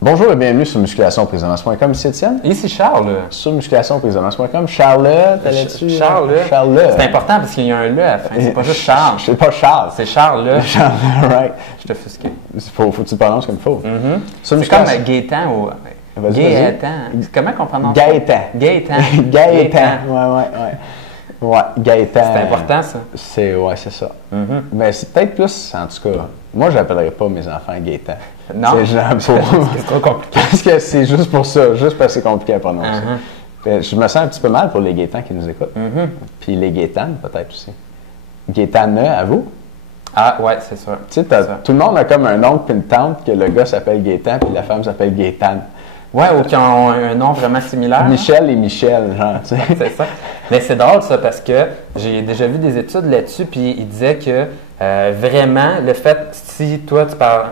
Bonjour et bienvenue sur musculationprisonance.com. Ici Étienne. Ici Charles. Sur musculationprisonance.com. Charles, t'allais-tu? Charles. Charles. C'est important parce qu'il y a un « le » à la fin. C'est pas juste Charles. C'est pas Charles. C'est Charles. Charles, right. Je te fusquais. Faut que tu le prononces comme il faut. C'est comme Gaétan ou... Gaétan. Comment qu'on prononce ça? Gaétan. Gaétan. Gaétan. Ouais, Gaétan. C'est important, ça. C'est ça. Mais c'est peut-être plus, en tout cas, moi, je n'appellerais pas mes enfants Gaétan. Non. C'est trop compliqué. Parce que c'est juste pour ça, juste parce que c'est compliqué à prononcer. Je me sens un petit peu mal pour les Gaétans qui nous écoutent. Puis les Gaétanes, peut-être aussi. Gaétane, à vous? Ah, ouais, c'est sûr. Tu sais, tout le monde a comme un oncle et une tante que le gars s'appelle Gaétan puis la femme s'appelle Gaétane. Ouais, ou qui ont un nom vraiment similaire. Michel et Michel, genre, tu sais. C'est ça. Mais c'est drôle, ça, parce que j'ai déjà vu des études là-dessus, puis il disait que vraiment, le fait, si toi, tu parles.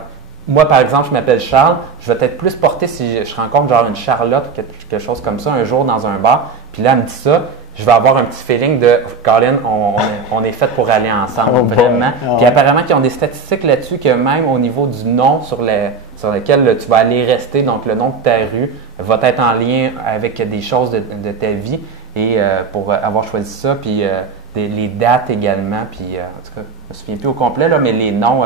Moi, par exemple, je m'appelle Charles, je vais être plus porté si je rencontre genre une Charlotte ou quelque chose comme ça un jour dans un bar, puis là, elle me dit ça, je vais avoir un petit feeling de Colin, on est fait pour aller ensemble, vraiment. Puis apparemment, qu'ils ont des statistiques là-dessus que même au niveau du nom sur lequel tu vas aller rester, donc le nom de ta rue, va être en lien avec des choses de ta vie. Et pour avoir choisi ça, puis les dates également, puis en tout cas, je me souviens plus au complet, là, mais les noms,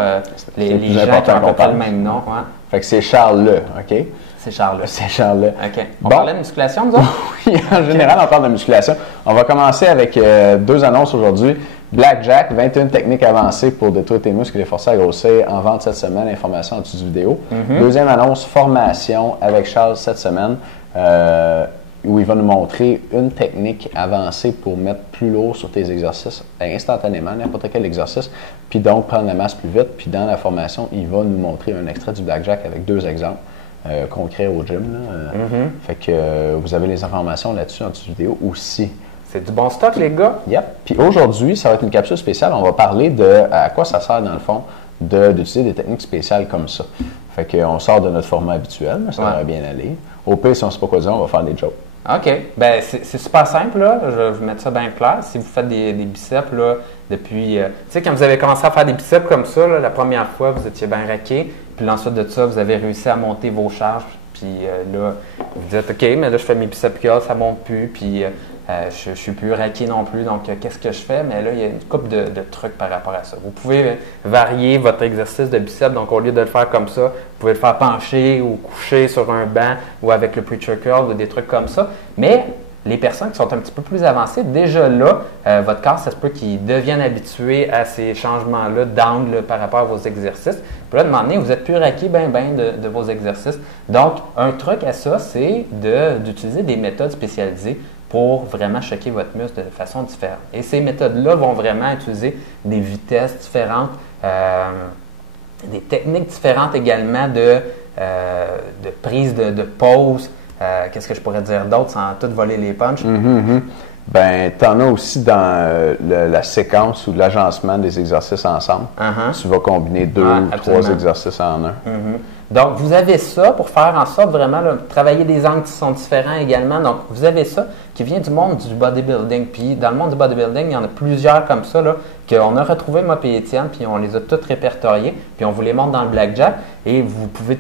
les gens qui ont à peu près le même nom. Ouais. Fait que c'est Charles-le, OK? C'est Charles-le. C'est Charles-le. OK. On parlait de musculation, nous autres? Oui, en général, on parle de musculation. On va commencer avec deux annonces aujourd'hui. Blackjack, 21 techniques avancées pour détruire tes muscles et les forcer à grossir. En vente cette semaine, information en dessous de vidéo. Deuxième annonce, formation avec Charles cette semaine. Où il va nous montrer une technique avancée pour mettre plus lourd sur tes exercices instantanément, n'importe quel exercice, puis donc prendre la masse plus vite. Puis dans la formation, il va nous montrer un extrait du Blackjack avec deux exemples concrets au gym. Fait que vous avez les informations là-dessus en dessous de vidéo aussi. C'est du bon stock, les gars? Yep. Puis aujourd'hui, ça va être une capsule spéciale. On va parler de à quoi ça sert dans le fond d'utiliser des techniques spéciales comme ça. Fait qu'on sort de notre format habituel, mais ça devrait bien aller. Au pire, si on ne sait pas quoi dire, on va faire des jokes. OK. Bien, c'est super simple, là. Je vais vous mettre ça bien clair. Si vous faites des biceps, là, depuis... tu sais, quand vous avez commencé à faire des biceps comme ça, là, la première fois, vous étiez bien raqué. Puis ensuite de ça, vous avez réussi à monter vos charges. Puis là, vous dites, OK, mais là, je fais mes biceps curls, ça ne monte plus. Puis je ne suis plus raqué non plus. Donc, qu'est-ce que je fais? Mais là, il y a une couple de trucs par rapport à ça. Vous pouvez varier votre exercice de biceps. Donc, au lieu de le faire comme ça, vous pouvez le faire pencher ou coucher sur un banc ou avec le preacher curl ou des trucs comme ça. Mais les personnes qui sont un petit peu plus avancées, déjà là, votre corps, ça se peut qu'ils deviennent habitués à ces changements-là d'angle par rapport à vos exercices. Puis là, à un moment donné, vous êtes plus raqué de vos exercices. Donc, un truc à ça, c'est d'utiliser des méthodes spécialisées pour vraiment choquer votre muscle de façon différente. Et ces méthodes-là vont vraiment utiliser des vitesses différentes, des techniques différentes également de prise de pause. Qu'est-ce que je pourrais dire d'autre sans tout voler les punches? Ben, tu en as aussi dans la séquence ou l'agencement des exercices ensemble. Tu vas combiner deux ou trois exercices en un. Donc, vous avez ça pour faire en sorte vraiment de travailler des angles qui sont différents également. Donc, vous avez ça qui vient du monde du bodybuilding. Puis, dans le monde du bodybuilding, il y en a plusieurs comme ça là, qu'on a retrouvé, moi et Étienne, puis on les a toutes répertoriées. Puis, on vous les montre dans le Blackjack et vous pouvez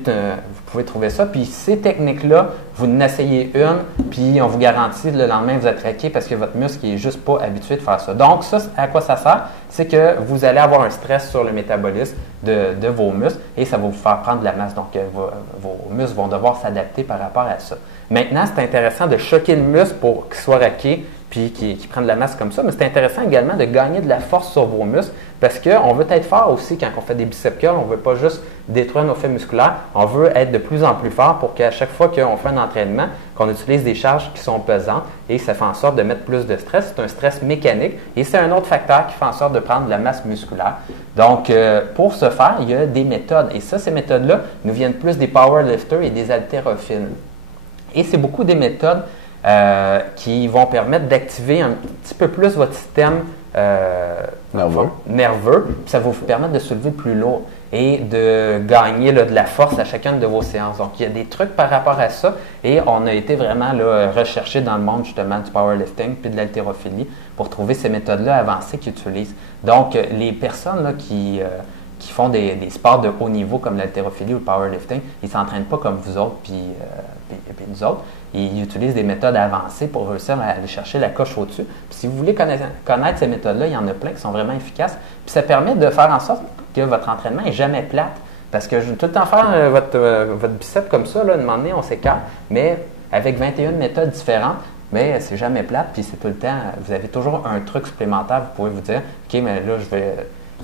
trouver ça. Puis, ces techniques-là, vous en essayez une, puis on vous garantit le lendemain, vous êtes raqué parce que votre muscle n'est juste pas habitué de faire ça. Donc, ça, à quoi ça sert? C'est que vous allez avoir un stress sur le métabolisme de vos muscles et ça va vous faire prendre de la masse. Donc, vos muscles vont devoir s'adapter par rapport à ça. Maintenant, c'est intéressant de choquer le muscle pour qu'il soit raqué puis qu'il prenne de la masse comme ça, mais c'est intéressant également de gagner de la force sur vos muscles parce qu'on veut être fort aussi quand on fait des biceps curls. On ne veut pas juste détruire nos faits musculaires, on veut être de plus en plus fort pour qu'à chaque fois qu'on fait un entraînement, qu'on utilise des charges qui sont pesantes et ça fait en sorte de mettre plus de stress. C'est un stress mécanique et c'est un autre facteur qui fait en sorte de prendre de la masse musculaire. Donc, pour ce faire, il y a des méthodes et ça, ces méthodes-là nous viennent plus des powerlifters et des haltérophiles. Et c'est beaucoup des méthodes qui vont permettre d'activer un petit peu plus votre système nerveux, puis ça va vous permettre de soulever plus lourd et de gagner de la force à chacune de vos séances. Donc, il y a des trucs par rapport à ça et on a été vraiment recherché dans le monde justement du powerlifting puis de l'haltérophilie pour trouver ces méthodes-là avancées qu'ils utilisent. Donc, les personnes là, qui qui font des sports de haut niveau comme l'haltérophilie ou le powerlifting, ils ne s'entraînent pas comme vous autres puis nous autres. Ils utilisent des méthodes avancées pour réussir à aller chercher la coche au-dessus. Puis si vous voulez connaître ces méthodes-là, il y en a plein qui sont vraiment efficaces. Puis ça permet de faire en sorte que votre entraînement n'est jamais plate. Parce que tout le temps faire votre bicep comme ça, là, un moment donné, on s'écarte. Mais avec 21 méthodes différentes, mais c'est jamais plate, puis c'est tout le temps, vous avez toujours un truc supplémentaire, vous pouvez vous dire, OK, mais là,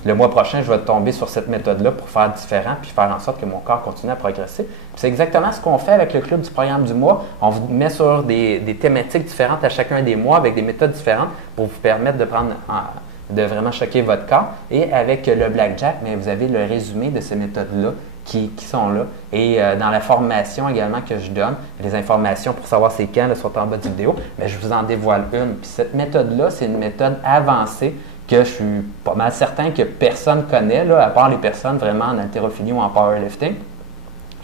le mois prochain, je vais tomber sur cette méthode-là pour faire différent, puis faire en sorte que mon corps continue à progresser. Puis c'est exactement ce qu'on fait avec le club du programme du mois. On vous met sur des thématiques différentes à chacun des mois, avec des méthodes différentes pour vous permettre de vraiment choquer votre corps. Et avec le Blackjack, mais vous avez le résumé de ces méthodes-là qui sont là. Et dans la formation également que je donne, les informations pour savoir c'est quand, là, sont en bas de vidéo, mais je vous en dévoile une. Puis cette méthode-là, c'est une méthode avancée que je suis pas mal certain que personne connaît, là, à part les personnes vraiment en haltérophilie ou en powerlifting,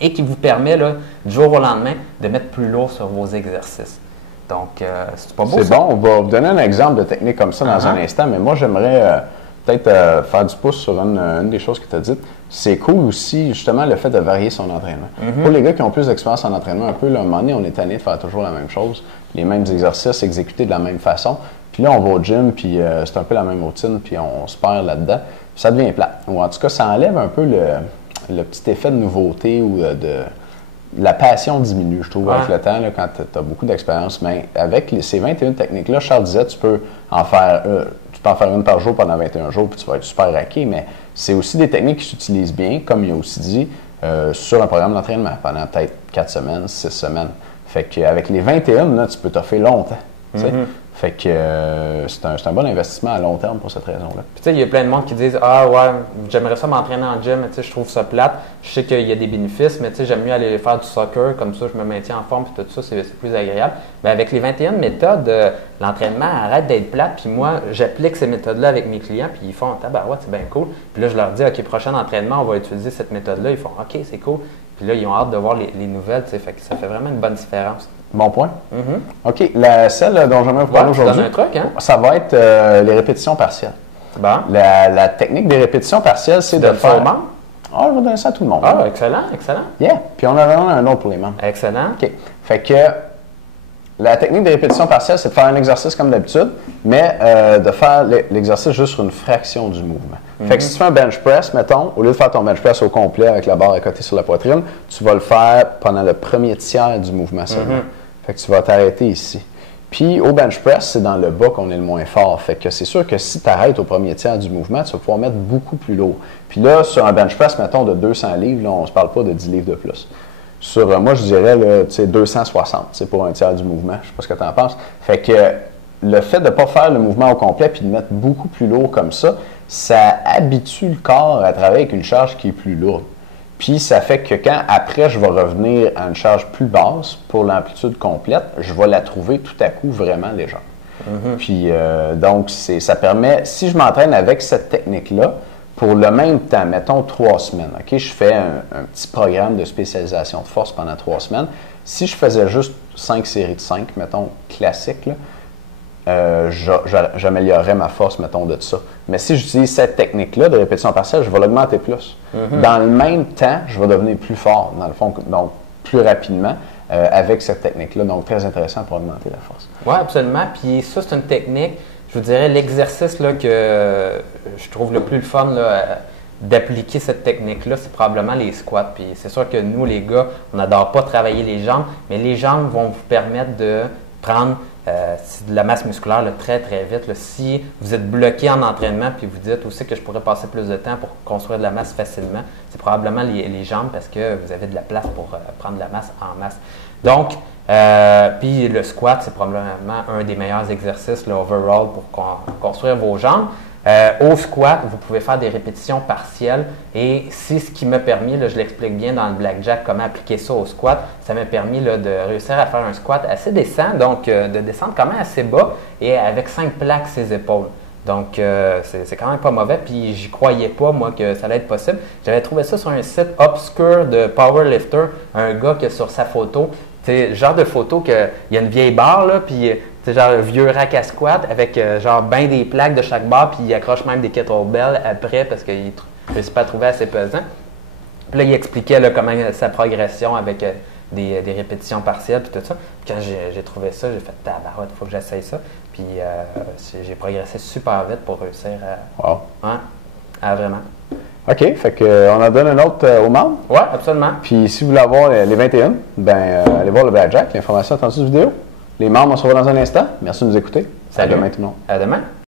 et qui vous permet, là, du jour au lendemain, de mettre plus lourd sur vos exercices. Donc, c'est pas beau. C'est bon, on va vous donner un exemple de technique comme ça dans un instant, mais moi, j'aimerais peut-être faire du pouce sur une des choses que tu as dites. C'est cool aussi, justement, le fait de varier son entraînement. Pour les gars qui ont plus d'expérience en entraînement, un peu, là, à un moment donné, on est tanné de faire toujours la même chose, les mêmes exercices exécutés de la même façon. Puis là, on va au gym, puis c'est un peu la même routine, puis on se perd là-dedans. Puis ça devient plate. Ou en tout cas, ça enlève un peu le petit effet de nouveauté ou la passion diminue, je trouve, avec le temps, là, quand tu as beaucoup d'expérience. Mais avec ces 21 techniques-là, Charles disait, tu peux en faire une par jour pendant 21 jours, puis tu vas être super raqué. Mais c'est aussi des techniques qui s'utilisent bien, comme il a aussi dit, sur un programme d'entraînement pendant peut-être 4 semaines, 6 semaines. Fait qu'avec les 21, là, tu peux t'offrir longtemps. Fait que c'est un bon investissement à long terme pour cette raison-là. Puis tu sais, il y a plein de monde qui disent « Ah ouais, j'aimerais ça m'entraîner en gym, mais tu sais, je trouve ça plate. Je sais qu'il y a des bénéfices, mais tu sais, j'aime mieux aller faire du soccer, comme ça je me maintiens en forme, puis tout ça, c'est plus agréable. » Bien, avec les 21 méthodes, l'entraînement arrête d'être plate, puis moi, j'applique ces méthodes-là avec mes clients, puis ils font « Tabarouette, c'est bien cool. » Puis là, je leur dis « OK, prochain entraînement, on va utiliser cette méthode-là. » Ils font « OK, c'est cool. » Puis là, ils ont hâte de voir les nouvelles, tu sais, fait que ça fait vraiment une bonne différence. Bon point. OK. Celle dont j'aimerais vous parler aujourd'hui, un truc, hein? Ça va être les répétitions partielles. Bon. La technique des répétitions partielles, c'est de faire... Ah, je vais donner ça à tout le monde. Ah, excellent, excellent. Yeah. Puis on en a un autre pour les membres. Excellent. OK. Fait que la technique des répétitions partielles, c'est de faire un exercice comme d'habitude, mais de faire l'exercice juste sur une fraction du mouvement. Fait que si tu fais un bench press, mettons, au lieu de faire ton bench press au complet avec la barre à côté sur la poitrine, tu vas le faire pendant le premier tiers du mouvement seulement. Fait que tu vas t'arrêter ici. Puis au bench press, c'est dans le bas qu'on est le moins fort. Fait que c'est sûr que si tu arrêtes au premier tiers du mouvement, tu vas pouvoir mettre beaucoup plus lourd. Puis là, sur un bench press, mettons, de 200 livres, là, on ne se parle pas de 10 livres de plus. Sur, moi, je dirais, là, 260 pour un tiers du mouvement. Je ne sais pas ce que tu en penses. Fait que le fait de ne pas faire le mouvement au complet puis de mettre beaucoup plus lourd comme ça habitue le corps à travailler avec une charge qui est plus lourde. Puis ça fait que quand, après, je vais revenir à une charge plus basse pour l'amplitude complète, je vais la trouver tout à coup vraiment légère. Puis donc, ça permet, si je m'entraîne avec cette technique-là, pour le même temps, mettons 3 semaines, OK, je fais un petit programme de spécialisation de force pendant 3 semaines. Si je faisais juste 5 séries de 5, mettons, classiques, là, j'améliorerais ma force, mettons, de ça. Mais si j'utilise cette technique-là de répétition partielle, je vais l'augmenter plus. Dans le même temps, je vais devenir plus fort, dans le fond, donc plus rapidement avec cette technique-là. Donc, très intéressant pour augmenter la force. Oui, absolument. Puis ça, c'est une technique, je vous dirais, l'exercice là, que je trouve le plus fun là, d'appliquer cette technique-là, c'est probablement les squats. Puis c'est sûr que nous, les gars, on n'adore pas travailler les jambes, mais les jambes vont vous permettre de prendre de la masse musculaire là, très, très vite. Là. Si vous êtes bloqué en entraînement puis vous dites aussi que je pourrais passer plus de temps pour construire de la masse facilement, c'est probablement les jambes parce que vous avez de la place pour prendre de la masse en masse. Donc, puis le squat, c'est probablement un des meilleurs exercices là, overall pour construire vos jambes. Au squat, vous pouvez faire des répétitions partielles et c'est ce qui m'a permis, là, je l'explique bien dans le Blackjack, comment appliquer ça au squat. Ça m'a permis là, de réussir à faire un squat assez décent, donc de descendre quand même assez bas et avec 5 plaques ses épaules. Donc, c'est quand même pas mauvais, puis j'y croyais pas, moi, que ça allait être possible. J'avais trouvé ça sur un site obscur de powerlifter, un gars qui sur sa photo, tu sais, genre de photo qu'il y a une vieille barre, là, puis c'est genre un vieux rack à squat avec genre ben des plaques de chaque barre, puis il accroche même des kettlebells après parce qu'il Je ne suis pas trouvé assez pesant. Puis là, il expliquait là, comment sa progression avec des répétitions partielles et tout ça. Puis quand j'ai trouvé ça, j'ai fait tabarouette, il faut que j'essaye ça. Puis j'ai progressé super vite pour réussir à. Wow. Ouais, vraiment. OK, fait qu'on en donne un autre aux membres. Oui, absolument. Puis si vous voulez avoir les 21, ben allez voir le Blackjack, l'information est en dessous de la vidéo. Les membres, on se revoit dans un instant. Merci de nous écouter. Salut. À demain tout le monde. À demain.